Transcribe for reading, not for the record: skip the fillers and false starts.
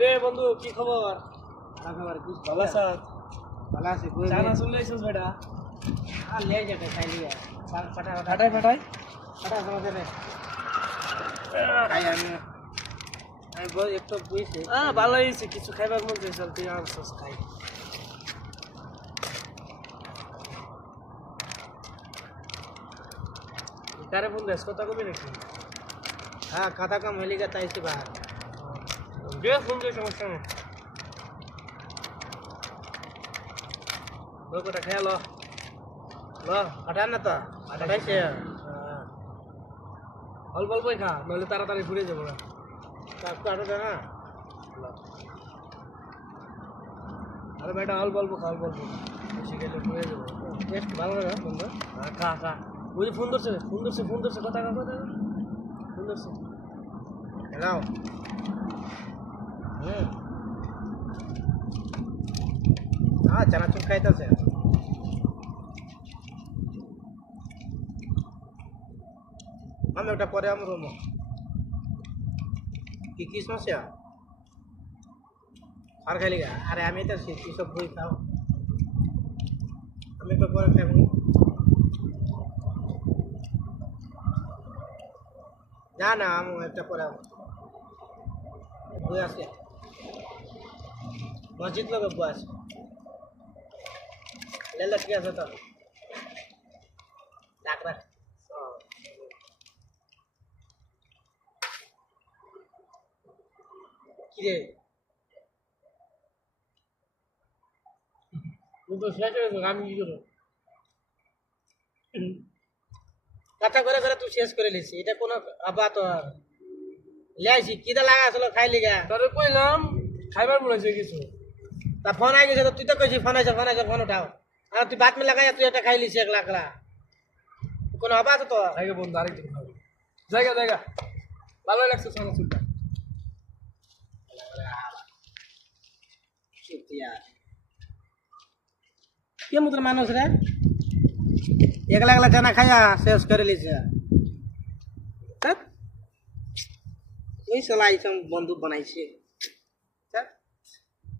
রে বন্ধু কি খবর? খবর কি ভালো আছো? ভালো আছে কই জানা চলে এসেছিস বেটা? আর লে যেতে খাইলি ফাটা ফাটাই ফাটাই ফাটা সমস্যা নেই খাই আমি বল একটু বুঝছি ভালো হয়েছে, কিছু খাইবার মন চাইছে, তুই আনছিস খাই। কারে ফোন দেশ কথা কবি নাকি? হ্যাঁ খাতা কম হইলি গা তাইছি বা যে ফোন দিয়ে সমস্যা নেই, কথা খেয়ে ল ল। ফাটা না তো ফাটাইছে অল্প অল্পই খা, নইলে তাড়াতাড়ি ঘুরে যাবো না। কাকু আটো দে না আরে বেটা অল্প অল্প খা, অল্প অল্প বেশি খেলে ঘুরে যাবো। টেস্ট ভালো লাগে বন্ধু হ্যাঁ খা খা। ওই যে ফোন ধরছে ফোন ধরছে ফোন ধরছে, কথা খা কথা খা। ফোন ধরছে। হ্যালো হ্যাঁ চানাচুর খাইতেছে আমি ওটা পরে আমার রুম কি কি সমস্যা আর খাইলি গা আরে আমি তো কি সব বই খাও আমি তো পরে খাবো না না আমি একটা পরে বই আছে মসজিদ লোক বই আছে লেলা ঠিক আছে তো রাখ রাখ কি রে তুই তো শেষ হয়ে গেছে, আমি কি করবো? কথা করে করে তুই শেষ করে লিছি এটা কোনো আবার তো লিয়াইছি কিটা লাগা আসলো খাইলি গা তাহলে কইলাম খাইবার মনে হয়েছে কিছু। তা ফোন আই গেছে তো তুই তো কইছিস ফোন আছে ফোন উঠাও আর তুই বাত মে লাগাই তুই এটা খাই লিছি 1 লাখ কোনো আবার আছে তো জায়গা বন্ধু, আরেকদিন খাবো। জায়গা জায়গা ভালোই লাগছে সোনা চুলটা। কেমন তোর মানুষ রে 1 লাখ জানা খাইয়া শেষ করে লিছে ওই সলাই বন্ধু বানাইছে